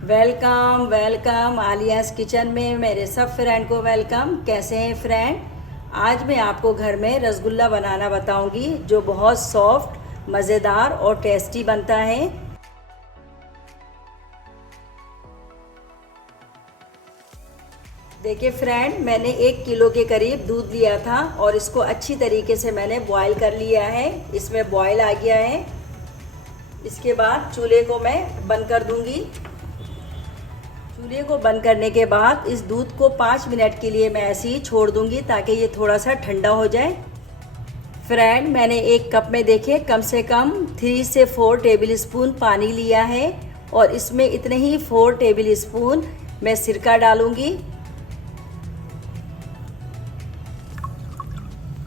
Welcome welcome आलियाज़ kitchen में मेरे सब फ्रेंड को वेलकम। कैसे हैं फ्रेंड? आज मैं आपको घर में रसगुल्ला बनाना बताऊंगी जो बहुत सॉफ्ट, मज़ेदार और टेस्टी बनता है। देखिए फ्रेंड, मैंने 1 किलो के करीब दूध लिया था और इसको अच्छी तरीके से मैंने बॉईल कर लिया है। इसमें बॉईल आ गया है। इसके बाद चूल्हे को मैं बंद कर दूंगी। चूल्हे को बंद करने के बाद इस दूध को 5 मिनट के लिए मैं ऐसे ही छोड़ दूंगी ताकि ये थोड़ा सा ठंडा हो जाए। फ्रेंड, मैंने 1 कप में देखे कम से कम 3 से 4 टेबल स्पून पानी लिया है और इसमें इतने ही 4 टेबल स्पून मैं सिरका डालूंगी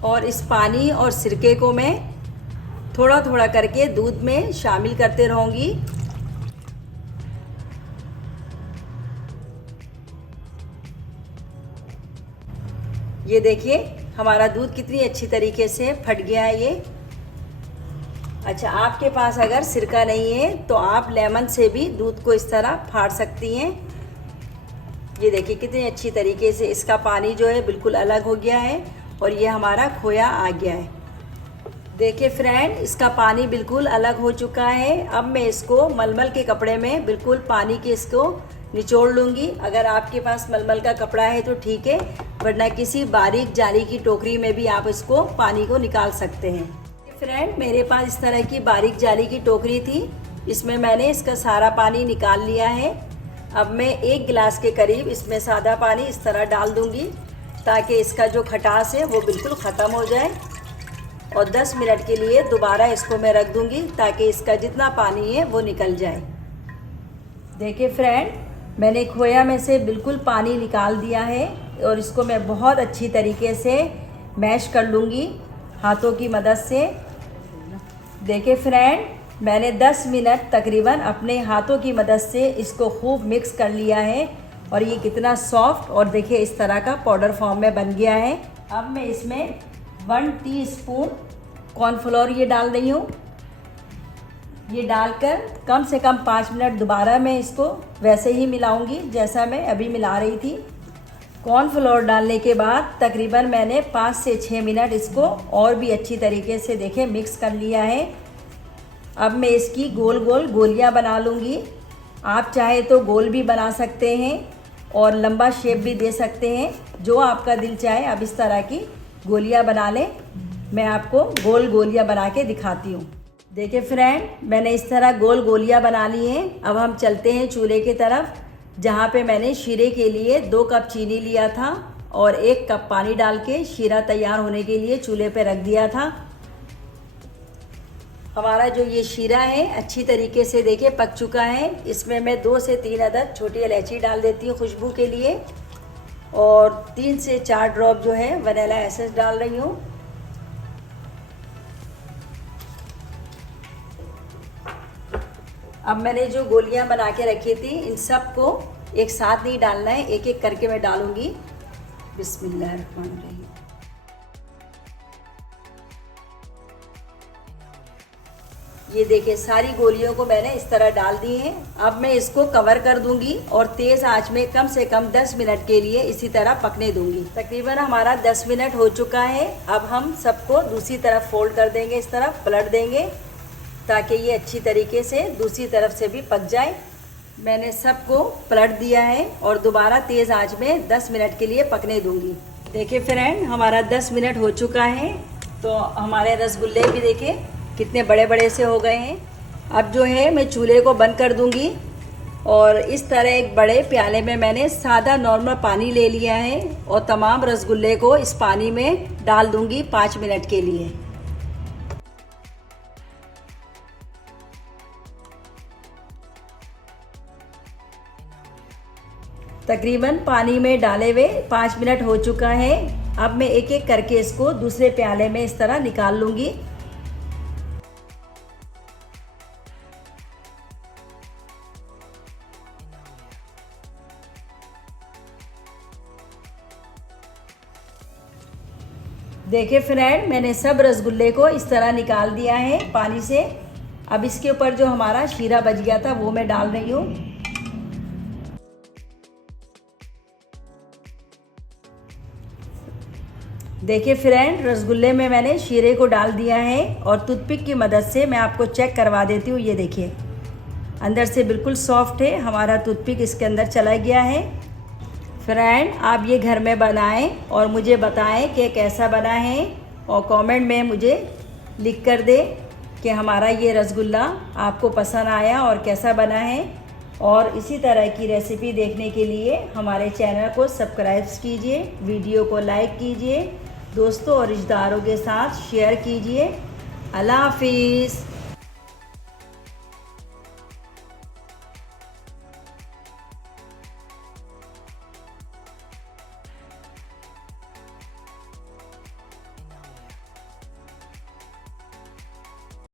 और इस पानी और सिरके को मैं थोड़ा थोड़ा करके दूध में शामिल करते रहूँगी। ये देखिए हमारा दूध कितनी अच्छी तरीके से फट गया है ये। अच्छा, आपके पास अगर सिरका नहीं है तो आप लेमन से भी दूध को इस तरह फाड़ सकती हैं। ये देखिए कितनी अच्छी तरीके से इसका पानी जो है बिल्कुल अलग हो गया है और ये हमारा खोया आ गया है। देखिए फ्रेंड, इसका पानी बिल्कुल अलग हो चुका है। अब मैं इसको मलमल के कपड़े में बिल्कुल पानी के इसको निचोड़ लूँगी। अगर आपके पास मलमल का कपड़ा है तो ठीक है, वरना किसी बारीक जाली की टोकरी में भी आप इसको पानी को निकाल सकते हैं। फ्रेंड, मेरे पास इस तरह की बारीक जाली की टोकरी थी। इसमें मैंने इसका सारा पानी निकाल लिया है। अब मैं 1 गिलास के करीब इसमें सादा पानी इस तरह डाल दूँगी ताकि इसका जो खटास है वो बिल्कुल ख़त्म हो जाए। और 10 मिनट के लिए दोबारा इसको मैं रख दूँगी ताकि इसका जितना पानी है वो निकल जाए। देखिए फ्रेंड, मैंने खोया में से बिल्कुल पानी निकाल दिया है और इसको मैं बहुत अच्छी तरीके से मैश कर लूँगी हाथों की मदद से। देखिए फ्रेंड, मैंने 10 मिनट तकरीबन अपने हाथों की मदद से इसको खूब मिक्स कर लिया है और ये कितना सॉफ्ट और देखिए इस तरह का पाउडर फॉर्म में बन गया है। अब मैं इसमें 1 टीस्पून कॉर्नफ्लोर ये डाल रही हूँ। ये डालकर कम से कम 5 मिनट दोबारा मैं इसको वैसे ही मिलाऊंगी जैसा मैं अभी मिला रही थी। कॉर्नफ्लोर डालने के बाद तकरीबन मैंने 5 से 6 मिनट इसको और भी अच्छी तरीके से देखें मिक्स कर लिया है। अब मैं इसकी गोल गोल गोलियां बना लूँगी। आप चाहे तो गोल भी बना सकते हैं और लंबा शेप भी दे सकते हैं, जो आपका दिल चाहे आप इस तरह की गोलियां बना लें। मैं आपको गोल गोलियां बना के दिखाती हूँ। देखिए फ्रेंड, मैंने इस तरह गोल गोलियां बना ली हैं। अब हम चलते हैं चूल्हे की तरफ, जहाँ पे मैंने शीरे के लिए 2 कप चीनी लिया था और 1 कप पानी डाल के शीरा तैयार होने के लिए चूल्हे पे रख दिया था। हमारा जो ये शीरा है अच्छी तरीके से देखिए पक चुका है। इसमें मैं 2 से 3 अदद छोटी इलायची डाल देती हूँ खुशबू के लिए और 3 से 4 ड्रॉप जो है वनीला एसेंस डाल रही हूँ। अब मैंने जो गोलियां बना के रखी थी इन सब को एक साथ नहीं डालना है, एक एक करके मैं डालूंगी। बिस्मिल्लाहिर्रहमानिर्रहीम। ये देखिए सारी गोलियों को मैंने इस तरह डाल दी है। अब मैं इसको कवर कर दूंगी और तेज़ आंच में कम से कम 10 मिनट के लिए इसी तरह पकने दूंगी। तकरीबन हमारा 10 मिनट हो चुका है। अब हम सबको दूसरी तरफ फोल्ड कर देंगे, इस तरफ पलट देंगे ताकि ये अच्छी तरीके से दूसरी तरफ से भी पक जाए। मैंने सबको पलट दिया है और दोबारा तेज़ आंच में 10 मिनट के लिए पकने दूंगी। देखिए फ्रेंड, हमारा 10 मिनट हो चुका है तो हमारे रसगुल्ले भी देखिए कितने बड़े बड़े से हो गए हैं। अब जो है मैं चूल्हे को बंद कर दूंगी और इस तरह एक बड़े प्याले में मैंने सादा नॉर्मल पानी ले लिया है और तमाम रसगुल्ले को इस पानी में डाल दूंगी 5 मिनट के लिए। तकरीबन पानी में डाले हुए 5 मिनट हो चुका है। अब मैं एक एक करके इसको दूसरे प्याले में इस तरह निकाल लूँगी। देखिए फ्रेंड, मैंने सब रसगुल्ले को इस तरह निकाल दिया है पानी से। अब इसके ऊपर जो हमारा शीरा बच गया था वो मैं डाल रही हूँ। देखिए फ्रेंड, रसगुल्ले में मैंने शीरे को डाल दिया है और टूथपिक की मदद से मैं आपको चेक करवा देती हूँ। ये देखिए अंदर से बिल्कुल सॉफ्ट है, हमारा टूथपिक इसके अंदर चला गया है। फ्रेंड, आप ये घर में बनाएं और मुझे बताएं कि कैसा बना है और कमेंट में मुझे लिख कर दें कि हमारा ये रसगुल्ला आपको पसंद आया और कैसा बना है। और इसी तरह की रेसिपी देखने के लिए हमारे चैनल को सब्सक्राइब कीजिए, वीडियो को लाइक कीजिए, दोस्तों और रिश्तेदारों के साथ शेयर कीजिए। अल्लाह हाफिज़।